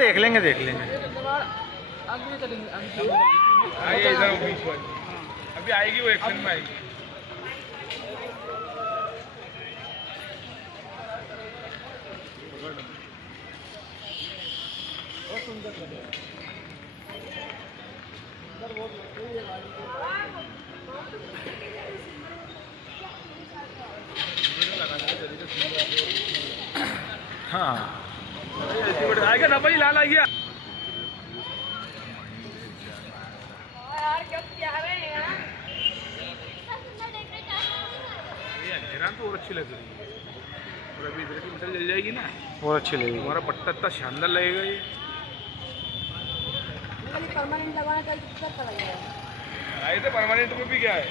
देख लेंगे देख लेंगे। अभी आएगी वो एक्शन में आएगी। हाँ आएगा ना भाई, लाल आ गया। तो और अच्छी लग रही है, और अभी इधर की मिसाल जल जाएगी ना, और अच्छी लगेगी। हमारा पट्टा इतना शानदार लगेगा ये। परमानेंट लगाने का कितना लगेगा? आए थे परमानेंट में भी क्या है,